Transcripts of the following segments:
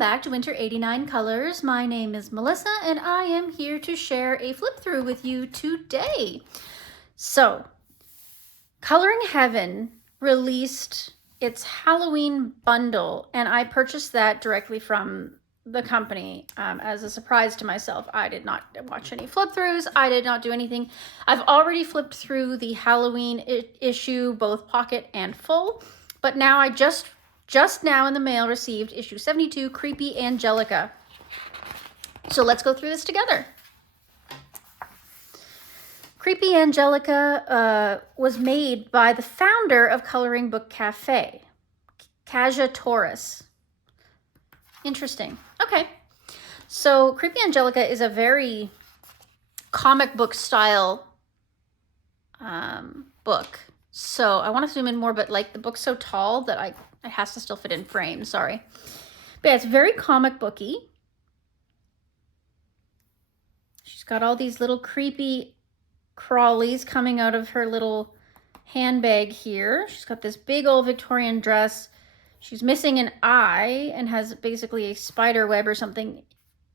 back to Winter 89 Colors. My name is Melissa and I am here to share a flip through with you today. So, Coloring Heaven released its Halloween bundle and I purchased that directly from the company as a surprise to myself. I did not watch any flip throughs. I did not do anything. I've already flipped through the Halloween issue, both pocket and full, but now I just now in the mail received issue 72, Creepy Angelica. So let's go through this together. Creepy Angelica was made by the founder of Coloring Book Cafe, Kaja Torres. Interesting. Okay. So Creepy Angelica is a very comic book style book. So I want to zoom in more, but like the book's so tall that it has to still fit in frame, sorry. But yeah, it's very comic booky. She's got all these little creepy crawlies coming out of her little handbag here. She's got this big old Victorian dress. She's missing an eye and has basically a spider web or something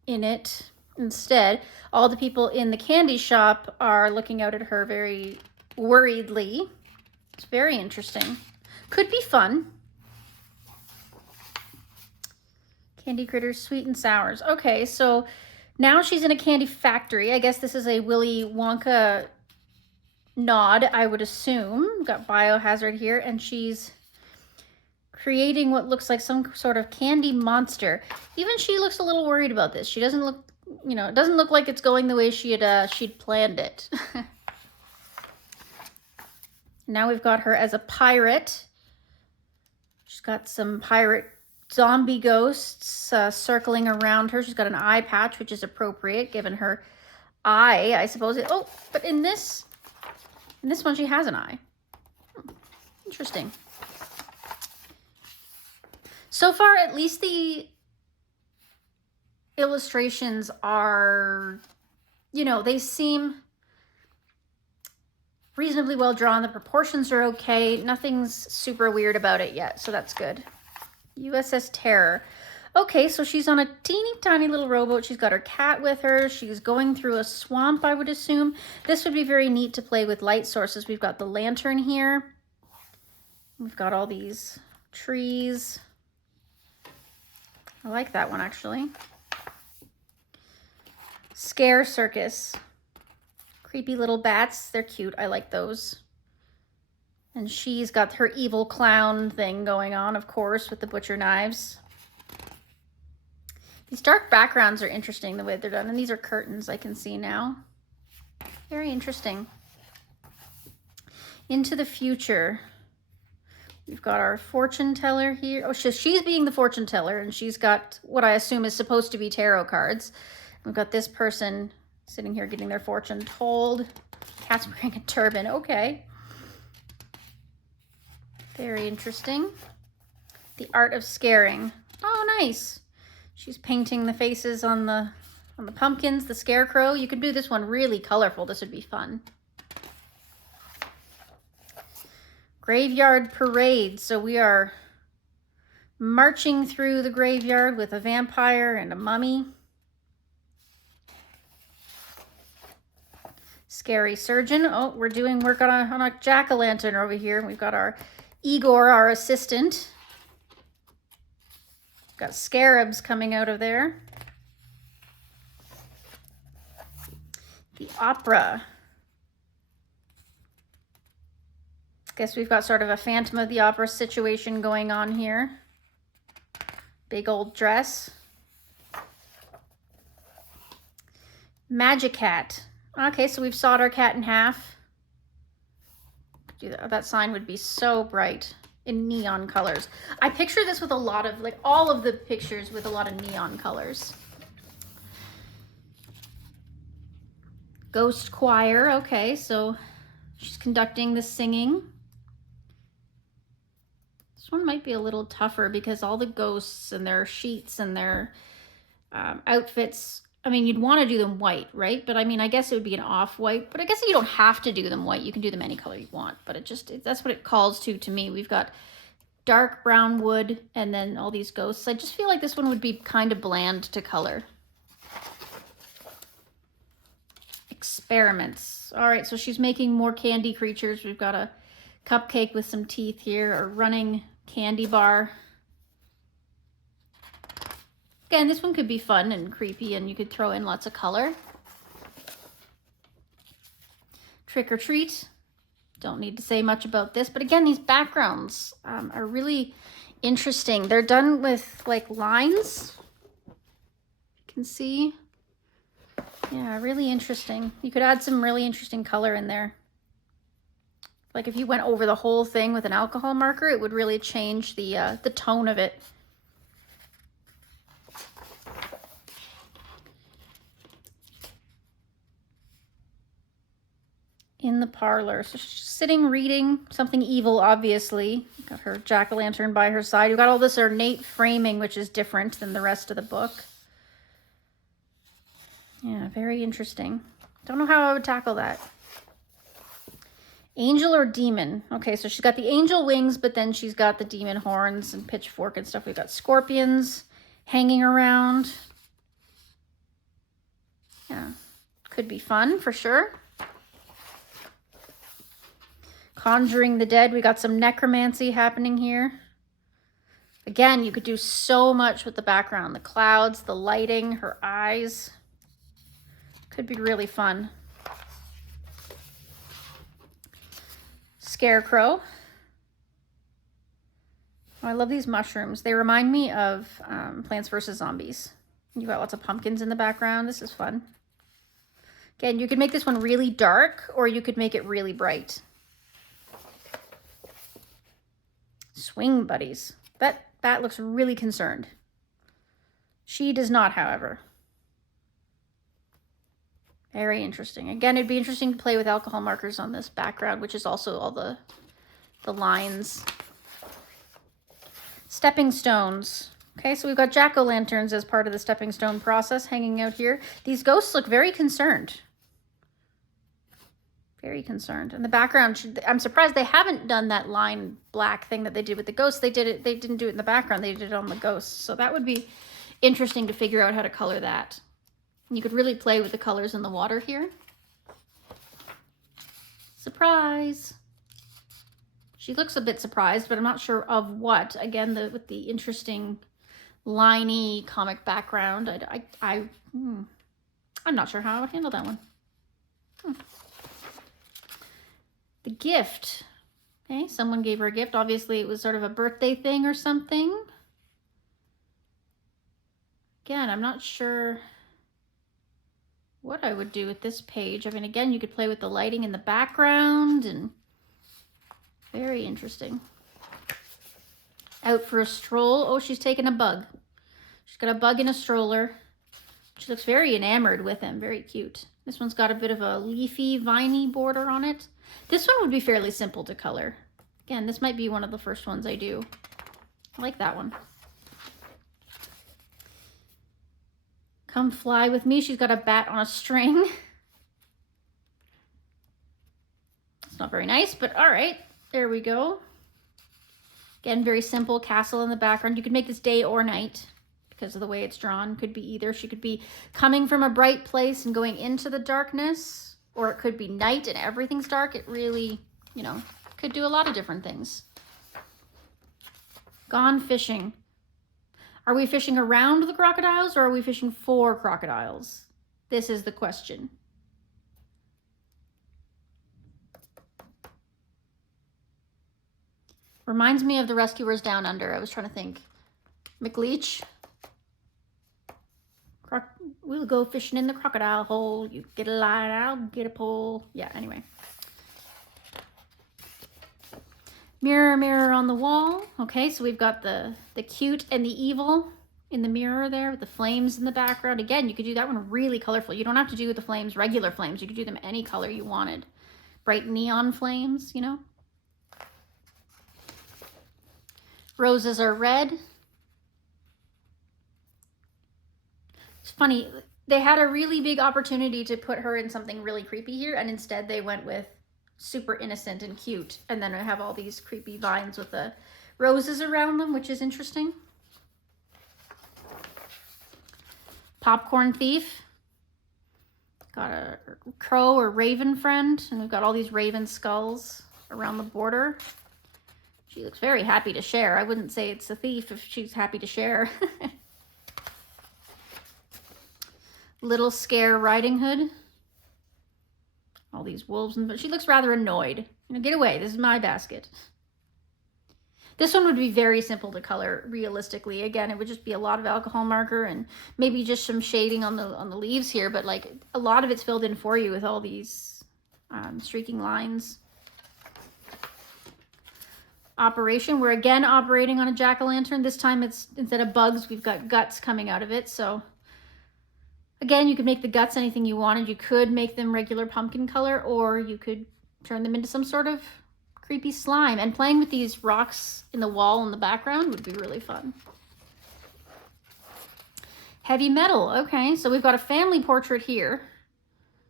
in it instead. All the people in the candy shop are looking out at her very worriedly. It's very interesting. Could be fun. Candy critters, sweet and sours. Okay, so now she's in a candy factory. I guess this is a Willy Wonka nod, I would assume. Got Biohazard here, and she's creating what looks like some sort of candy monster. Even she looks a little worried about this. She doesn't look, it doesn't look like it's going the way she'd planned it. Now we've got her as a pirate. She's got some pirate zombie ghosts circling around her. She's got an eye patch, which is appropriate given her eye, I suppose. Oh, but in this one, she has an eye. Interesting. So far, at least the illustrations are, they seem reasonably well drawn. The proportions are okay. Nothing's super weird about it yet, so that's good. USS Terror. Okay, so she's on a teeny tiny little rowboat. She's got her cat with her. She's going through a swamp, I would assume. This would be very neat to play with light sources. We've got the lantern here. We've got all these trees. I like that one, actually. Scare Circus. Creepy little bats. They're cute. I like those. And she's got her evil clown thing going on, of course, with the butcher knives. These dark backgrounds are interesting the way they're done. And these are curtains I can see now. Very interesting. Into the future. We've got our fortune teller here. Oh, she's being the fortune teller, and she's got what I assume is supposed to be tarot cards. We've got this person sitting here getting their fortune told. Cat's wearing a turban. Okay. Very interesting. The Art of Scaring. Oh, nice. She's painting the faces on the pumpkins, the scarecrow. You could do this one really colorful. This would be fun. Graveyard Parade. So we are marching through the graveyard with a vampire and a mummy. Scary Surgeon. Oh, we're doing work on a jack-o'-lantern over here. We've got our Igor, our assistant. Got scarabs coming out of there. The Opera. Guess we've got sort of a Phantom of the Opera situation going on here. Big old dress. Magic Cat. Okay, so we've sawed our cat in half. That sign would be so bright in neon colors. I picture this with a lot of, like all of the pictures with a lot of neon colors. Ghost Choir. Okay, so she's conducting the singing. This one might be a little tougher because all the ghosts and their sheets and their outfits, I mean, you'd want to do them white, right? But I mean, I guess it would be an off-white, but I guess you don't have to do them white. You can do them any color you want, but that's what it calls to me. We've got dark brown wood, and then all these ghosts. I just feel like this one would be kind of bland to color. Experiments. All right, so she's making more candy creatures. We've got a cupcake with some teeth here, a running candy bar. Again, this one could be fun and creepy, and you could throw in lots of color. Trick or treat. Don't need to say much about this, but again, these backgrounds are really interesting. They're done with like lines. You can see. Yeah, really interesting. You could add some really interesting color in there. Like if you went over the whole thing with an alcohol marker, it would really change the tone of it. In the parlor. So she's sitting reading something evil, obviously. Got her jack-o'-lantern by her side. We've got all this ornate framing, which is different than the rest of the book. Yeah, very interesting. Don't know how I would tackle that. Angel or demon? Okay, so she's got the angel wings, but then she's got the demon horns and pitchfork and stuff. We've got scorpions hanging around. Yeah, could be fun for sure. Conjuring the dead. We got some necromancy happening here. Again, you could do so much with the background. The clouds, the lighting, her eyes. Could be really fun. Scarecrow. Oh, I love these mushrooms. They remind me of Plants vs. Zombies. You've got lots of pumpkins in the background. This is fun. Again, you could make this one really dark, or you could make it really bright. Swing buddies. That looks really concerned. She does not, however. Very interesting. Again, it'd be interesting to play with alcohol markers on this background, which is also all the lines. Stepping stones. Okay, so we've got jack-o'-lanterns as part of the stepping stone process hanging out here. These ghosts look very concerned. Very concerned. In the background, I'm surprised they haven't done that line black thing that they did with the ghosts. They didn't do it in the background. They did it on the ghosts. So that would be interesting to figure out how to color that. You could really play with the colors in the water here. Surprise. She looks a bit surprised, but I'm not sure of what. Again, with the interesting liney comic background. I'm not sure how I would handle that one. The gift. Okay, someone gave her a gift. Obviously, it was sort of a birthday thing or something. Again, I'm not sure what I would do with this page. I mean, again, you could play with the lighting in the background and very interesting. Out for a stroll. Oh, she's taking a bug. She's got a bug in a stroller. She looks very enamored with him. Very cute. This one's got a bit of a leafy, viney border on it. This one would be fairly simple to color. Again, this might be one of the first ones I do. I like that one. Come fly with me. She's got a bat on a string. It's not very nice, but all right. There we go. Again, very simple. Castle in the background. You could make this day or night because of the way it's drawn. Could be either. She could be coming from a bright place and going into the darkness, or it could be night and everything's dark. It really, could do a lot of different things. Gone fishing. Are we fishing around the crocodiles or are we fishing for crocodiles? This is the question. Reminds me of the Rescuers Down Under. I was trying to think. McLeach. We'll go fishing in the crocodile hole. You get a line, I'll get a pole. Yeah, anyway. Mirror, mirror on the wall. Okay, so we've got the cute and the evil in the mirror there with the flames in the background. Again, you could do that one really colorful. You don't have to do the flames regular flames. You could do them any color you wanted. Bright neon flames, Roses are red. It's funny, they had a really big opportunity to put her in something really creepy here, and instead they went with super innocent and cute, and then I have all these creepy vines with the roses around them, which is interesting. Popcorn thief. Got a crow or raven friend, and we've got all these raven skulls around the border. She looks very happy to share. I wouldn't say it's a thief if she's happy to share. Little Scare Riding Hood. All these wolves, but she looks rather annoyed. You know, get away, this is my basket. This one would be very simple to color realistically. Again, it would just be a lot of alcohol marker and maybe just some shading on the leaves here, but like a lot of it's filled in for you with all these streaking lines. Operation, we're again operating on a jack-o'-lantern. This time it's, instead of bugs, we've got guts coming out of it. So again, you could make the guts anything you wanted. You could make them regular pumpkin color, or you could turn them into some sort of creepy slime. And playing with these rocks in the wall in the background would be really fun. Heavy metal. Okay, so we've got a family portrait here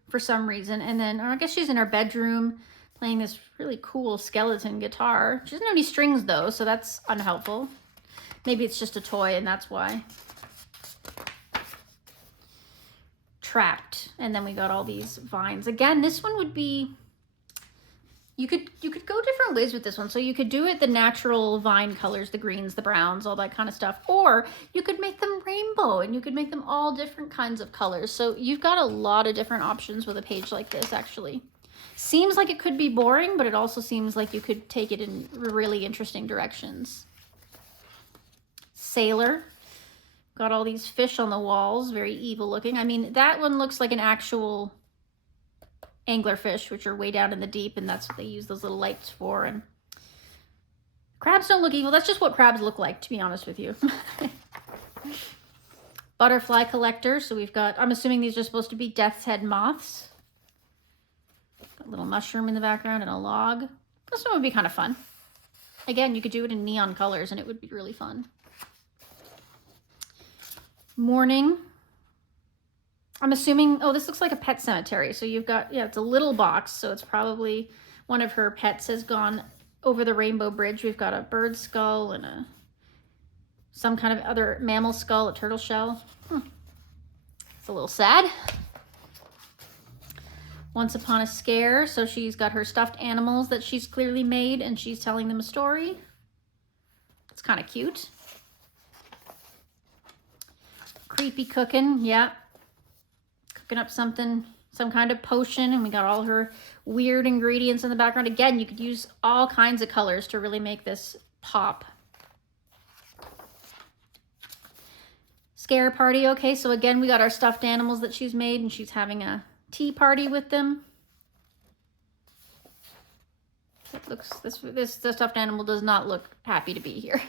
for some reason. And then, or I guess she's in her bedroom playing this really cool skeleton guitar. She doesn't have any strings though, so that's unhelpful. Maybe it's just a toy and that's why. Trapped. And then we got all these vines. Again, this one would be, you could go different ways with this one. So you could do it the natural vine colors, the greens, the browns, all that kind of stuff. Or you could make them rainbow and you could make them all different kinds of colors. So you've got a lot of different options with a page like this, actually. Seems like it could be boring, but it also seems like you could take it in really interesting directions. Sailor. Got all these fish on the walls, very evil looking. I mean, that one looks like an actual anglerfish, which are way down in the deep, and that's what they use those little lights for. And crabs don't look evil. That's just what crabs look like, to be honest with you. Butterfly collector. So we've got, I'm assuming these are supposed to be death's head moths. Got a little mushroom in the background and a log. This one would be kind of fun. Again, you could do it in neon colors and it would be really fun. Morning. I'm assuming, oh, this looks like a pet cemetery. So you've got, yeah, it's a little box. So it's probably one of her pets has gone over the rainbow bridge. We've got a bird skull and some kind of other mammal skull, a turtle shell. It's a little sad. Once Upon a Scare. So she's got her stuffed animals that she's clearly made and she's telling them a story. It's kind of cute. Creepy cooking, yeah. Cooking up something, some kind of potion, and we got all her weird ingredients in the background. Again, you could use all kinds of colors to really make this pop. Scare party, okay, so again, we got our stuffed animals that she's made, and she's having a tea party with them. It looks, this stuffed animal does not look happy to be here.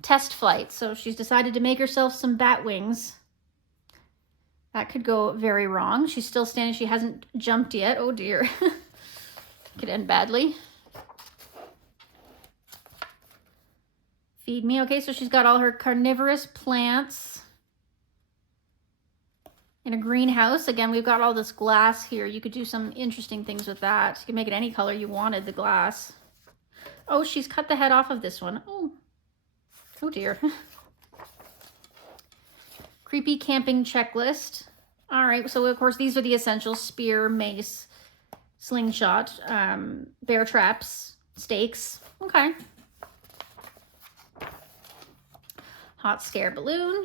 Test flight, so she's decided to make herself some bat wings. That could go very wrong. She's still standing. She hasn't jumped yet. Oh dear. Could end badly. Feed me. Okay, so she's got all her carnivorous plants in a greenhouse. Again, we've got all this glass here. You could do some interesting things with that. You can make it any color you wanted, the glass. Oh, she's cut the head off of this one. Oh dear. Creepy camping checklist. All right, so of course these are the essentials: spear, mace, slingshot, bear traps, stakes. Okay. Hot scare balloon.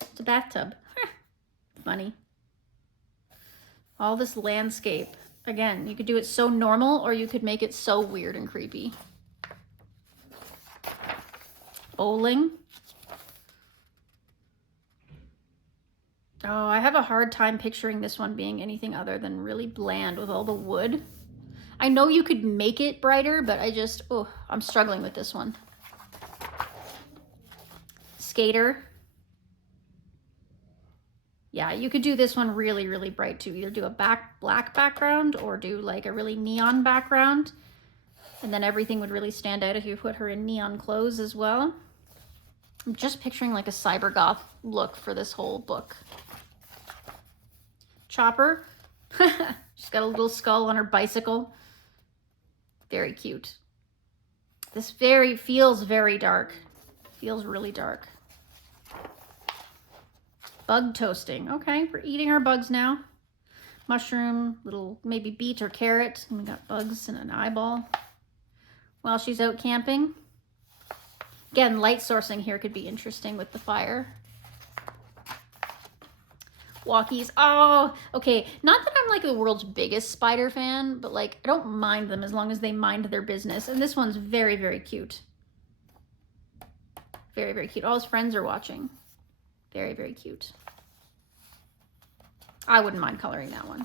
It's a bathtub. Funny. All this landscape. Again, you could do it so normal or you could make it so weird and creepy. Bowling. Oh, I have a hard time picturing this one being anything other than really bland with all the wood. I know you could make it brighter, but I'm struggling with this one. Skater. Yeah, you could do this one really, really bright too. Either do a black background or do like a really neon background. And then everything would really stand out if you put her in neon clothes as well. I'm just picturing like a cyber goth look for this whole book. Chopper. She's got a little skull on her bicycle. Very cute. This feels very dark. Feels really dark. Bug toasting. Okay, we're eating our bugs now. Mushroom, little maybe beet or carrot. And we got bugs and an eyeball while she's out camping. Again, light sourcing here could be interesting with the fire. Walkies. Oh, okay. Not that I'm like the world's biggest spider fan, but like I don't mind them as long as they mind their business. And this one's very, very cute. Very, very cute. All his friends are watching. Very, very cute. I wouldn't mind coloring that one.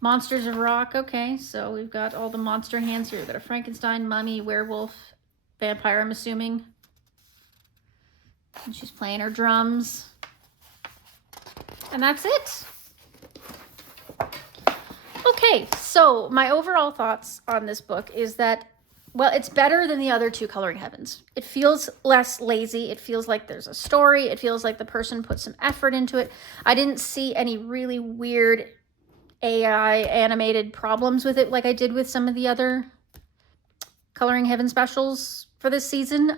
Monsters of Rock. Okay, so we've got all the monster hands here. We've got a Frankenstein, mummy, werewolf, vampire, I'm assuming. And she's playing her drums. And that's it. Okay, so my overall thoughts on this book is that, well, it's better than the other two Coloring Heavens. It feels less lazy. It feels like there's a story. It feels like the person put some effort into it. I didn't see any really weird AI animated problems with it like I did with some of the other Coloring Heaven specials for this season.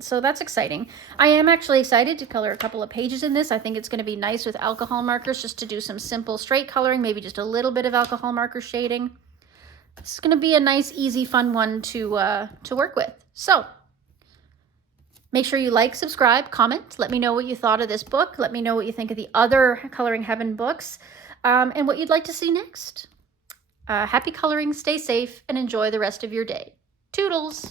So that's exciting. I am actually excited to color a couple of pages in this. I think it's going to be nice with alcohol markers just to do some simple straight coloring, maybe just a little bit of alcohol marker shading. It's going to be a nice, easy, fun one to work with. So make sure you like, subscribe, comment. Let me know what you thought of this book. Let me know what you think of the other Coloring Heaven books and what you'd like to see next. Happy coloring, stay safe, and enjoy the rest of your day. Toodles!